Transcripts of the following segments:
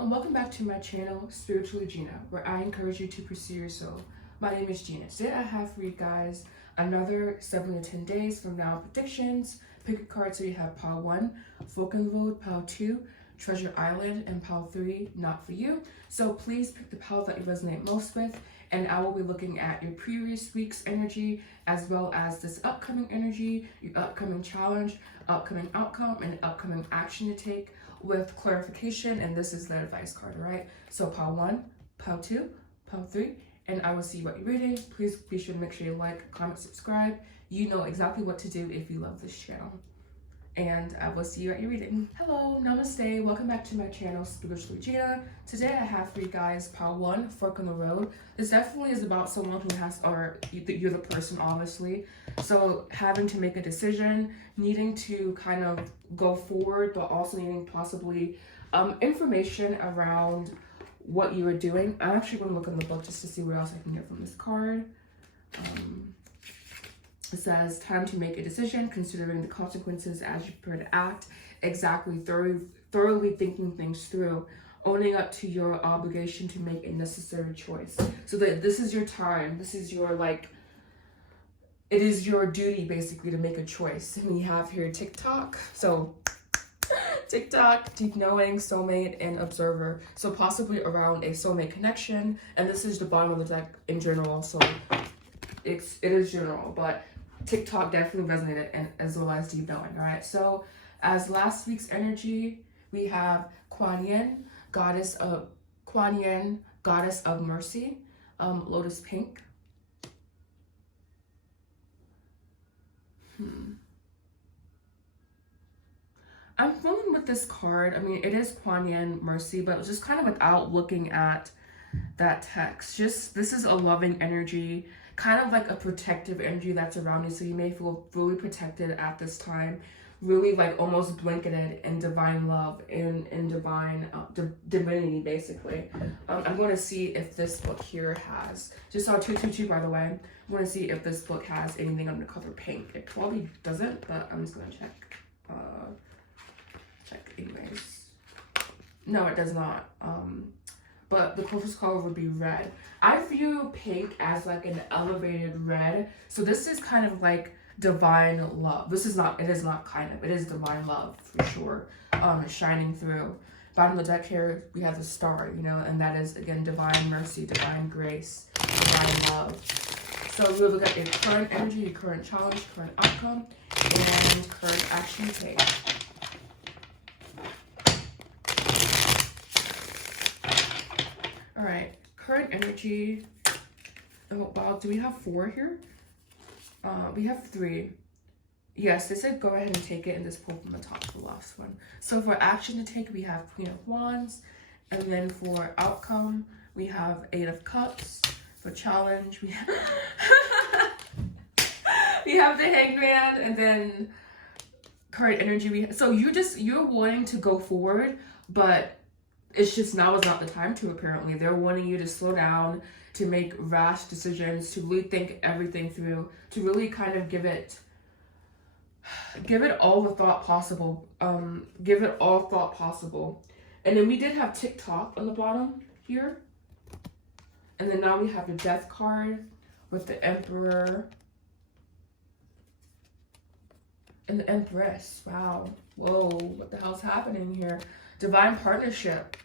and welcome back to my channel, Spiritually Gina, where I encourage you to pursue your soul. My name is Gina. Today I have for you guys another 7 to 10 days from now predictions. Pick a card. So you have pile 1, Fork in the Road, pile 2, Treasure Island, and pile 3, Not For You. So please pick the pile that you resonate most with, and I will be looking at your previous week's energy as well as this upcoming energy, your upcoming challenge, upcoming outcome, and upcoming action to take with clarification. And this is the advice card, all right? So pile 1, pile 2, pile 3, and I will see what you're reading. Please be sure to make sure you like, comment, subscribe. You know exactly what to do if you love this channel. And I will see you at your reading. Hello, Namaste. Welcome back to my channel, Spiritually Gina. Today I have for you guys pile 1, Fork in the Road. This definitely is about someone who has, or you're the person, obviously. So having to make a decision, needing to kind of go forward, but also needing possibly information around what you are doing. I'm actually going to look in the book just to see what else I can get from this card. It says, time to make a decision, considering the consequences as you prepare to act, exactly, thoroughly thinking things through, owning up to your obligation to make a necessary choice. So that this is your time, this is your, it is your duty, basically, to make a choice. And we have here TikTok. So TikTok, deep knowing, soulmate, and observer. So possibly around a soulmate connection. And this is the bottom of the deck in general. So it is general, but TikTok definitely resonated, and as well as deep knowing. All right. So as last week's energy, we have Kuan Yin, goddess of mercy, lotus pink. I'm feeling with this card, I mean, it is Kuan Yin, mercy, but just kind of without looking at that text. Just, this is a loving energy, kind of like a protective energy that's around you. So you may feel really protected at this time, really almost blanketed in divine love, in divine divinity, basically. I'm going to see if this book here has, just saw 222, by the way. I'm going to see if this book has anything on the color pink. It probably doesn't, but I'm just going to check. Check anyways. No, it does not. But the closest color would be red. I view pink as an elevated red. So this is kind of like divine love. It is divine love for sure. Shining through. Bottom of the deck here, we have the star, and that is, again, divine mercy, divine grace, divine love. So we'll look at your current energy, your current challenge, current outcome, and current action take. All right, current energy. Oh, wow, do we have 4 here? We have 3. Yes, they said go ahead and take it and just pull from the top to the last one. So for action to take, we have Queen of Wands. And then for outcome, we have 8 of Cups. For challenge, we have, we have the Hangman. And then current energy, so you're wanting to go forward, but it's just now is not the time to, apparently. They're wanting you to slow down, to make rash decisions, to really think everything through, to really kind of give it all the thought possible. Give it all thought possible. And then we did have TikTok on the bottom here. And then now we have the Death card with the Emperor and the Empress. Wow. Whoa, what the hell's happening here? Divine partnership.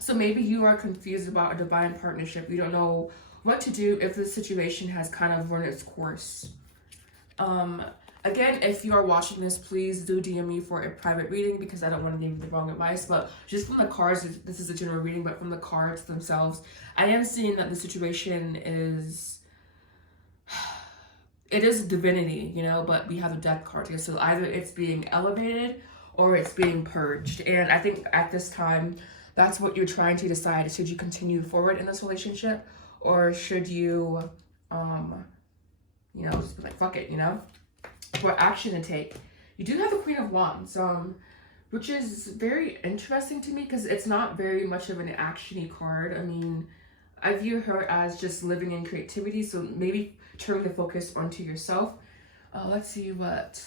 So maybe you are confused about a divine partnership. You don't know what to do if the situation has kind of run its course. Again, if you are watching this, please do DM me for a private reading, because I don't want to give you the wrong advice. But just from the cards, this is a general reading, but from the cards themselves, I am seeing that the situation is, it is divinity, but we have the Death card here. So either it's being elevated or it's being purged. And I think at this time, that's what you're trying to decide. Should you continue forward in this relationship, or should you, just be like, fuck it, For action to take, you do have the Queen of Wands, which is very interesting to me, because it's not very much of an action-y card. I mean, I view her as just living in creativity, so maybe turn the focus onto yourself. Let's see what,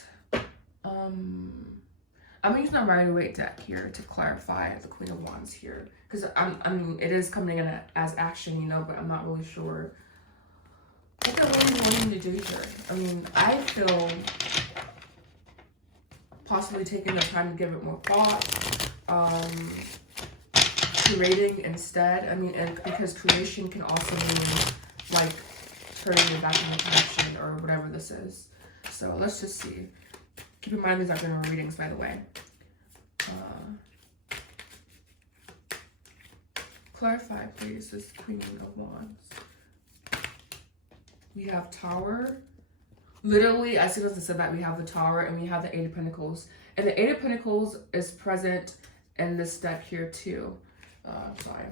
I'm using a Rider-Waite deck here to clarify the Queen of Wands here. Because, I mean, it is coming in as action, you know, but I'm not really sure what they're really wanting to do here. I mean, I feel possibly taking the time to give it more thought. Creating instead. I mean, and because creation can also mean, like, turning it back into connection or whatever this is. So let's just see. Keep in mind these are general readings, by the way. Clarify, please, this Queen of Wands. We have Tower. Literally, as soon as I said that, we have the Tower and we have the Eight of Pentacles. And the Eight of Pentacles is present in this deck here too. Sorry.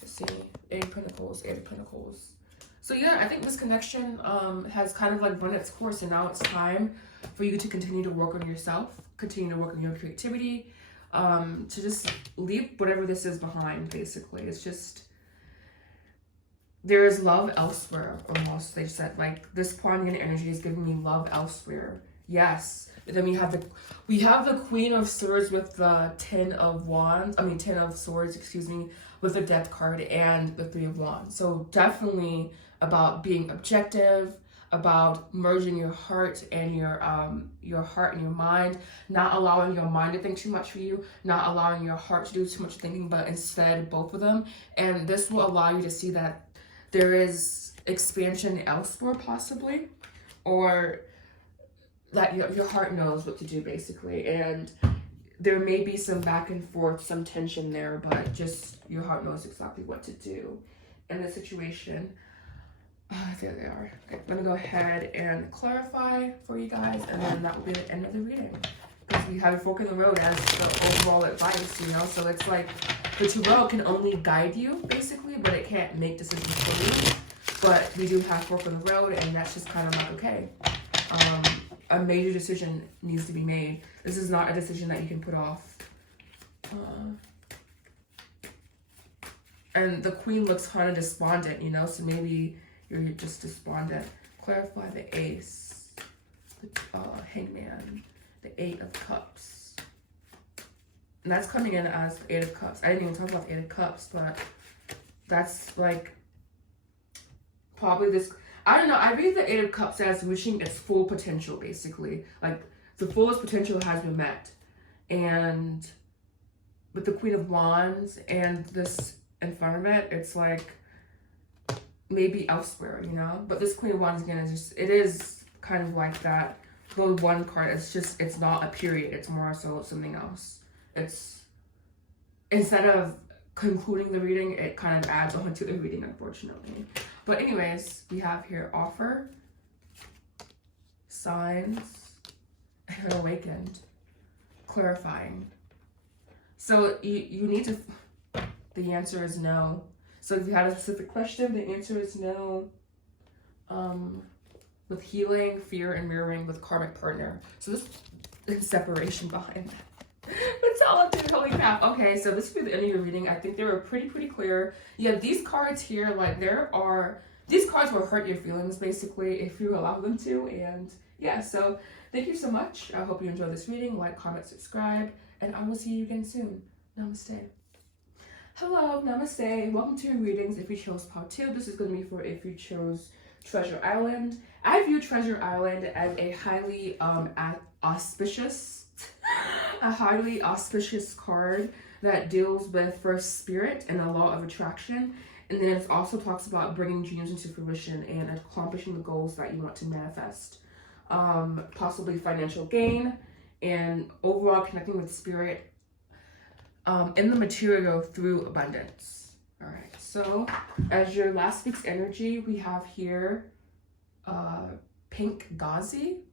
Let's see. Eight of Pentacles, Eight of Pentacles. So yeah, I think this connection has kind of like run its course, and now it's time for you to continue to work on yourself, continue to work on your creativity, to just leave whatever this is behind, basically. It's just, there is love elsewhere, almost. They said, like, this Poignant energy is giving me love elsewhere. Yes. And then we have the Queen of Swords with the Ten of Swords, excuse me, with the Death card and the Three of Wands. So definitely about being objective, about merging your heart and your heart and your mind, not allowing your mind to think too much for you, not allowing your heart to do too much thinking, but instead both of them. And this will allow you to see that there is expansion elsewhere, possibly, or that your heart knows what to do, basically. And there may be some back and forth, some tension there, but just your heart knows exactly what to do in the situation. There they are. Okay, I'm gonna go ahead and clarify for you guys, and then that will be the end of the reading. Because we have a fork in the road as the overall advice, you know? So it's like the tarot can only guide you, basically, but it can't make decisions for you. But we do have fork in the road, and that's just kind of like, okay, a major decision needs to be made. This is not a decision that you can put off. And the Queen looks kind of despondent, you know? So maybe you're just despondent. Clarify the Ace, the Hangman, the Eight of Cups. And that's coming in as the Eight of Cups. I didn't even talk about the Eight of Cups, but that's like probably this. I don't know. I read the Eight of Cups as wishing its full potential, basically. Like the fullest potential has been met. And with the Queen of Wands and this in front of it, it's like maybe elsewhere, you know? But this Queen of Wands, again, is just, it is kind of like that. The one card, it's not a period. It's more so something else. It's, instead of concluding the reading, it kind of adds on to the reading, unfortunately. But anyways, we have here offer, signs, and awakened, clarifying. So you need to, the answer is no. So if you had a specific question, the answer is no. With healing, fear, and mirroring with karmic partner. So this is separation behind that. That's all I'm doing. Holy crap. Okay, so this will be the end of your reading. I think they were pretty clear. Yeah, these cards here, like these cards will hurt your feelings basically if you allow them to. And yeah, so thank you so much. I hope you enjoyed this reading. Like, comment, subscribe, and I will see you again soon. Namaste. Hello, namaste. Welcome to your readings. If you chose part 2, this is going to be for if you chose Treasure Island. I view Treasure Island as a highly auspicious card that deals with first spirit and the law of attraction, and then it also talks about bringing dreams into fruition and accomplishing the goals that you want to manifest, possibly financial gain, and overall connecting with spirit in the material through abundance. All right, so as your last week's energy, we have here pink gauzy,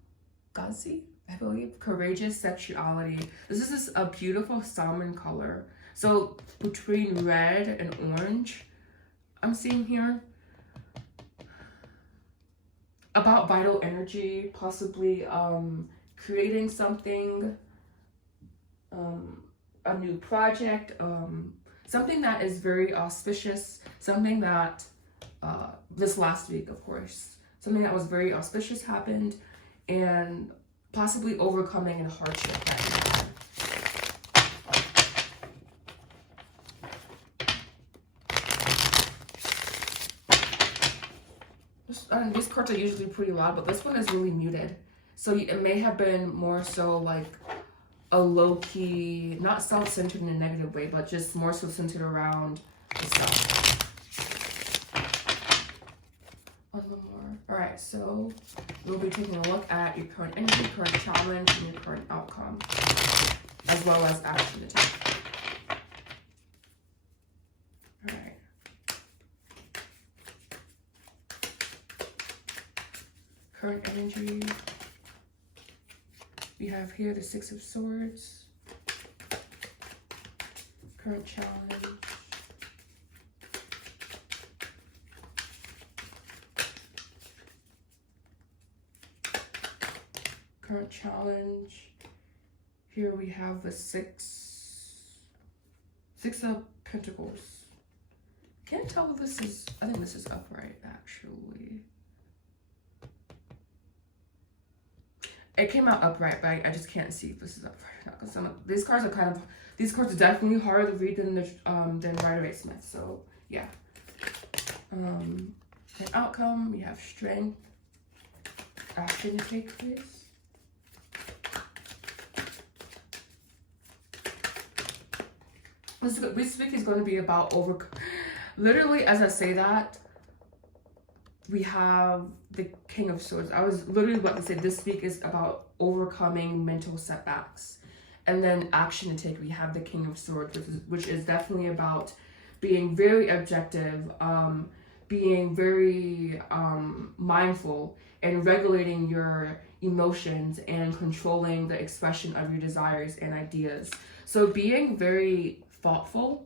I believe, courageous sexuality. This is a beautiful salmon color. So between red and orange, I'm seeing here about vital energy, possibly creating something, a new project, something that is very auspicious, something that this last week, of course, something that was very auspicious happened, and possibly overcoming a hardship that you have. These cards are usually pretty loud, but this one is really muted. So it may have been more so like a low-key, not self-centered in a negative way, but just more so centered around yourself. One more. All right, so we'll be taking a look at your current energy, current challenge, and your current outcome, as well as action to take. All right. Current energy. We have here the Six of Swords. Current challenge. Current challenge. Here we have the Six of Pentacles. Can't tell if this is, I think this is upright actually. It came out upright, but I just can't see if this is upright or not. Because these cards are definitely harder to read than Rider-Waite-Smith. So yeah. An outcome, we have strength. Action take place. This week is going to be about literally, as I say that, we have the King of Swords. I was literally about to say this week is about overcoming mental setbacks. And then action to take, we have the King of Swords, which is definitely about being very objective, being very mindful, and regulating your emotions and controlling the expression of your desires and ideas. So being very thoughtful,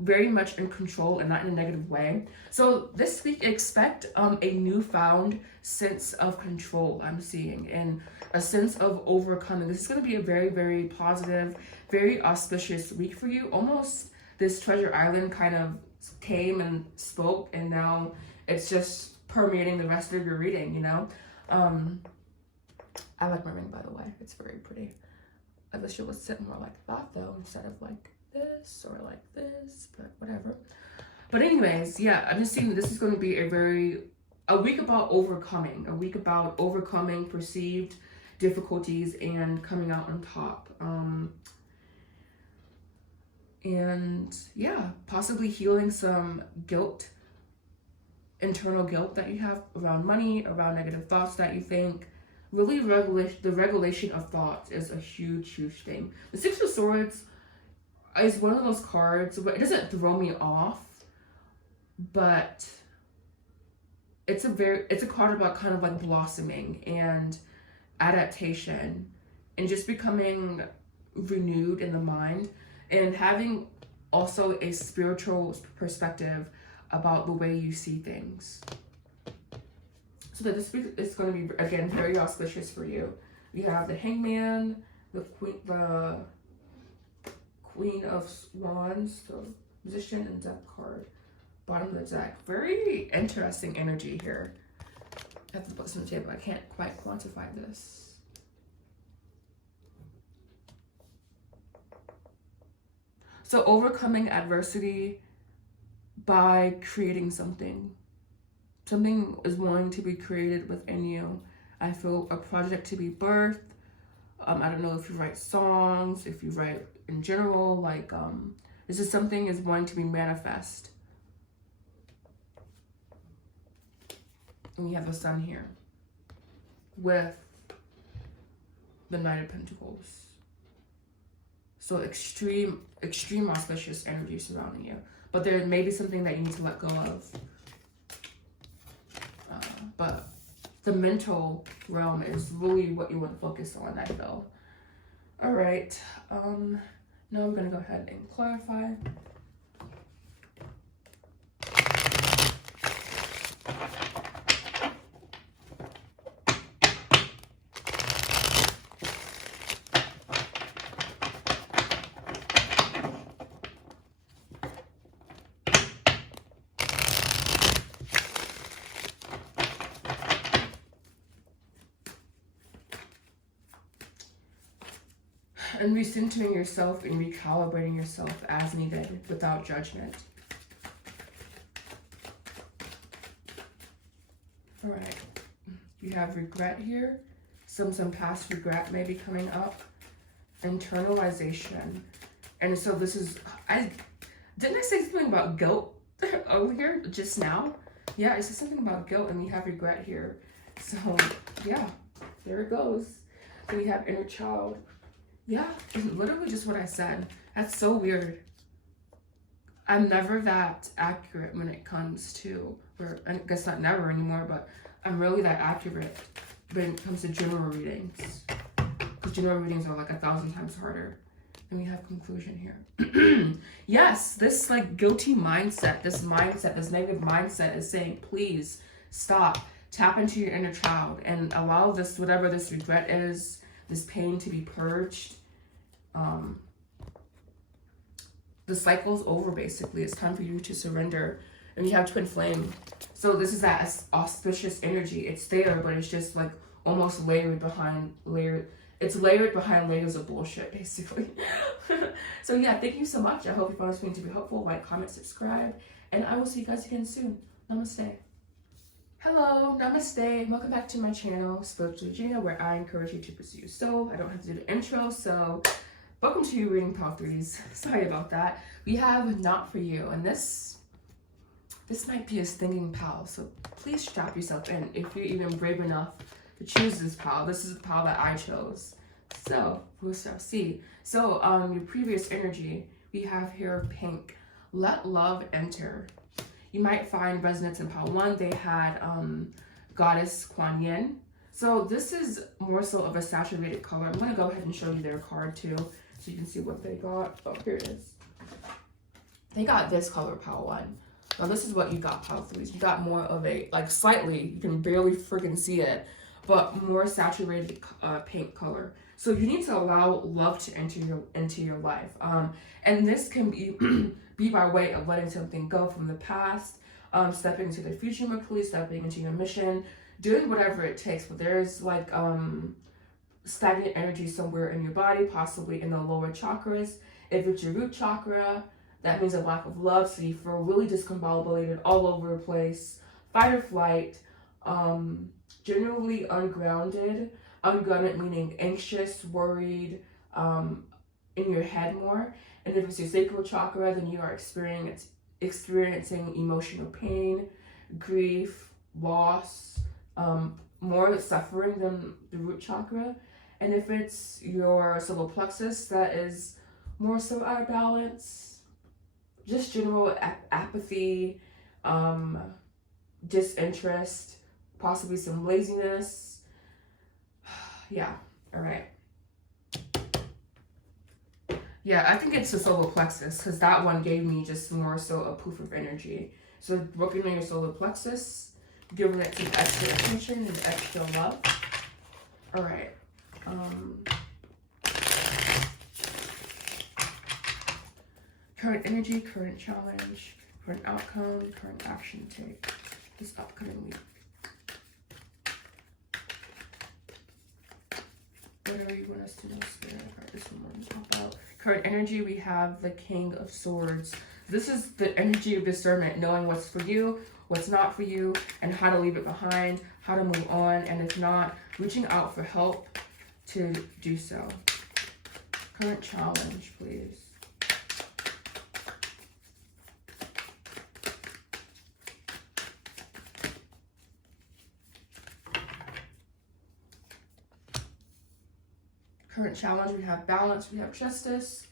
very much in control and not in a negative way. So this week, expect a newfound sense of control, I'm seeing, and a sense of overcoming. This is going to be a very, very positive, very auspicious week for you. Almost this Treasure Island kind of came and spoke, and now it's just permeating the rest of your reading, you know? I like my ring, by the way. It's very pretty. I wish it would sit more like that, though, instead of like this or like this, but whatever. But anyways, yeah, I'm just seeing that this is going to be a week about overcoming perceived difficulties and coming out on top. And yeah, possibly healing some guilt, internal guilt that you have around money, around negative thoughts that you think. Really, the regulation of thoughts is a huge, huge thing. The Six of Swords is one of those cards where it doesn't throw me off, but it's a card about kind of like blossoming and adaptation and just becoming renewed in the mind and having also a spiritual perspective about the way you see things. So that this week is going to be, again, very auspicious for you. We have the Hangman, the Queen of Wands, the Magician, and Death card. Bottom of the deck. Very interesting energy here. I have to put this on the table. I can't quite quantify this. So overcoming adversity by creating something. Something is wanting to be created within you. I feel a project to be birthed. I don't know if you write songs, if you write in general, like this is something is wanting to be manifest. And we have the Sun here with the Knight of Pentacles. So extreme auspicious energy surrounding you. But there may be something that you need to let go of. But the mental realm is really what you want to focus on, I feel. All right. Now I'm going to go ahead and clarify. And recentering yourself and recalibrating yourself as needed without judgment. All right. You have regret here. Some past regret may be coming up. Internalization. And so this is, didn't I say something about guilt earlier, just now? Yeah, I said something about guilt, and we have regret here. So, yeah, there it goes. So we have inner child. Yeah, it's literally just what I said. That's so weird. I'm never that accurate when it comes to, or I guess not never anymore, but I'm really that accurate when it comes to general readings. Because general readings are like 1,000 times harder. And we have conclusion here. Yes, this like guilty mindset, this negative mindset is saying, please stop, tap into your inner child and allow this, whatever this regret is, this pain to be purged. The cycle's over basically. It's time for you to surrender. And you have twin flame. So this is that auspicious energy. It's there, but it's just like almost layered behind it's layered behind layers of bullshit, basically. So yeah, thank you so much. I hope you found this video to be helpful. Like, comment, subscribe, and I will see you guys again soon. Namaste. Hello, namaste. Welcome back to my channel, Spiritual Gina, where I encourage you to pursue your soul. I don't have to do the intro, so welcome to your reading pile threes. Sorry about that. We have Not For You, and this might be a stinging pal, so please strap yourself in if you're even brave enough to choose this pile. This is the pile that I chose. So we'll see. So your previous energy, we have here pink. Let love enter. You might find resonance in pile 1. They had Goddess Kuan Yin. So this is more so of a saturated color. I'm going to go ahead and show you their card too, so you can see what they got. Oh, here it is. They got this color, pile 1. Now this is what you got, pile 3s. You got more of a, like slightly, you can barely freaking see it, but more saturated pink color. So you need to allow love to enter your life. And this can be by way of letting something go from the past, stepping into the future more clearly, stepping into your mission, doing whatever it takes. But there's like stagnant energy somewhere in your body, possibly in the lower chakras. If it's your root chakra, that means a lack of love. So you feel really discombobulated, all over the place, fight or flight, generally ungrounded. Ungrounded meaning anxious, worried, in your head more. And if it's your sacral chakra, then you are experiencing emotional pain, grief, loss, more suffering than the root chakra. And if it's your solar plexus, that is more so out of balance, just general apathy, disinterest, possibly some laziness. Yeah, all right. Yeah, I think it's the solar plexus, because that one gave me just more so a poof of energy. So working on your solar plexus, giving it some extra attention and extra love. All right. Current energy, current challenge, current outcome, current action take this upcoming week. Whatever you want us to know, Spirit. I got this one pop out. Current energy, we have the King of Swords. This is the energy of discernment, knowing what's for you, what's not for you, and how to leave it behind, how to move on, and if not, reaching out for help to do so. Current challenge, please. Current challenge, we have balance, we have justice.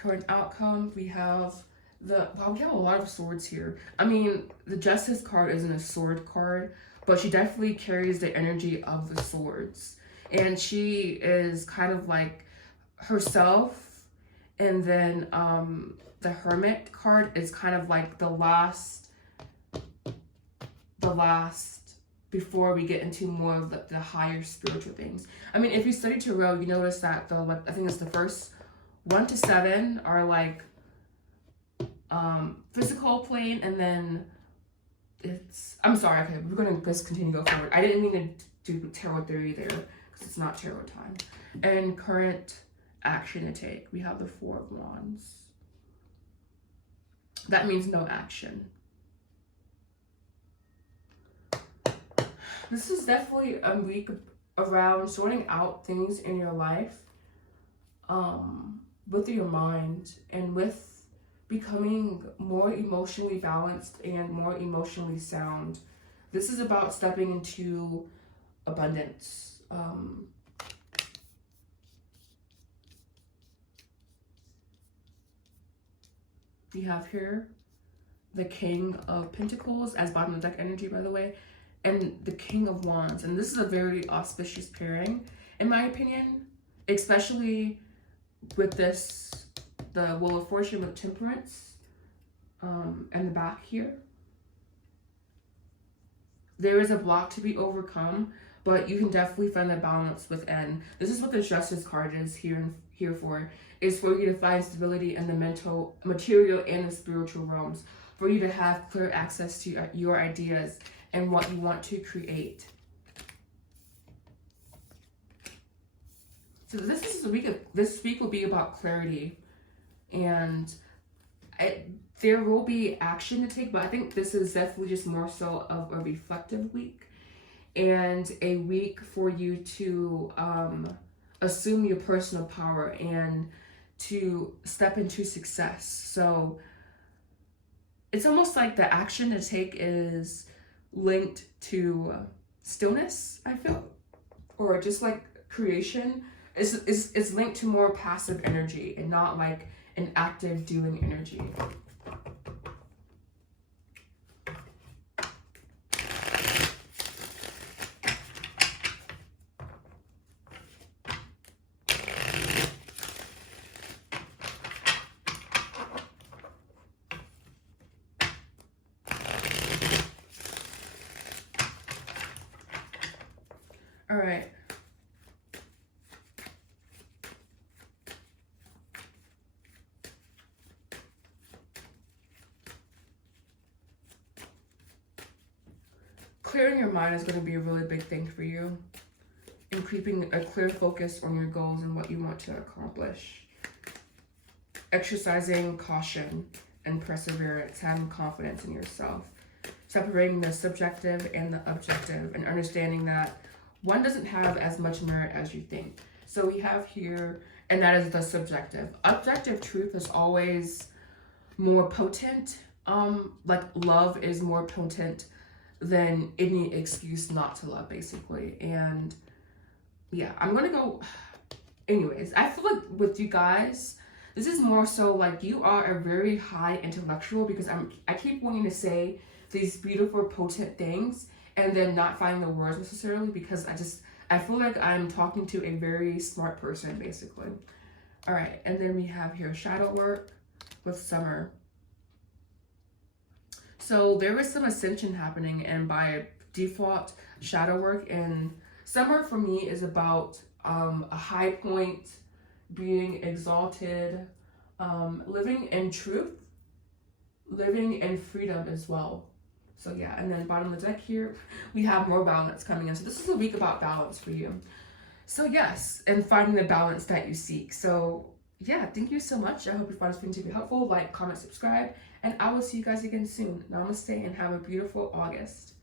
Current outcome, we have wow, we have a lot of swords here. I mean, the justice card isn't a sword card, but she definitely carries the energy of the swords. And she is kind of like herself. And then the Hermit card is kind of like the last before we get into more of the higher spiritual things. I mean, if you study tarot, you notice that I think it's the first 1 to 7 are like physical plane, and then I'm sorry, okay, we're gonna just continue to go forward. I didn't mean to do tarot theory there, because it's not tarot time. And current action to take. We have the Four of Wands. That means no action. This is definitely a week around sorting out things in your life, with your mind, and with becoming more emotionally balanced and more emotionally sound. This is about stepping into abundance. We have here the King of Pentacles as bottom of the deck energy, by the way, and the King of Wands. And this is a very auspicious pairing, in my opinion, especially with this, the Wheel of Fortune with Temperance, and the back here. There is a block to be overcome, but you can definitely find the balance within. This is what the Justice card is here for, is for you to find stability in the mental, material, and the spiritual realms, for you to have clear access to your ideas and what you want to create. So this week will be about clarity, and there will be action to take, but I think this is definitely just more so of a reflective week, and a week for you to assume your personal power and to step into success. So it's almost like the action to take is linked to stillness, I feel, or just like creation is linked to more passive energy and not like an active doing energy. All right. Clearing your mind is going to be a really big thing for you, and keeping a clear focus on your goals and what you want to accomplish. Exercising caution and perseverance, having confidence in yourself, separating the subjective and the objective, and understanding that one doesn't have as much merit as you think. So we have here, and that is the subjective. Objective truth is always more potent. Like love is more potent than any excuse not to love, basically. And yeah, I'm gonna go. Anyways, I feel like with you guys, this is more so like you are a very high intellectual, because I keep wanting to say these beautiful, potent things and then not finding the words necessarily, because I feel like I'm talking to a very smart person, basically. All right, and then we have here shadow work with Summer. So there is some ascension happening, and by default, shadow work. And Summer for me is about a high point, being exalted, living in truth, living in freedom as well. So yeah, and then bottom of the deck here, we have more balance coming in. So this is a week about balance for you. So yes, and finding the balance that you seek. So yeah, thank you so much. I hope you found this video to be helpful. Like, comment, subscribe, and I will see you guys again soon. Namaste, and have a beautiful August.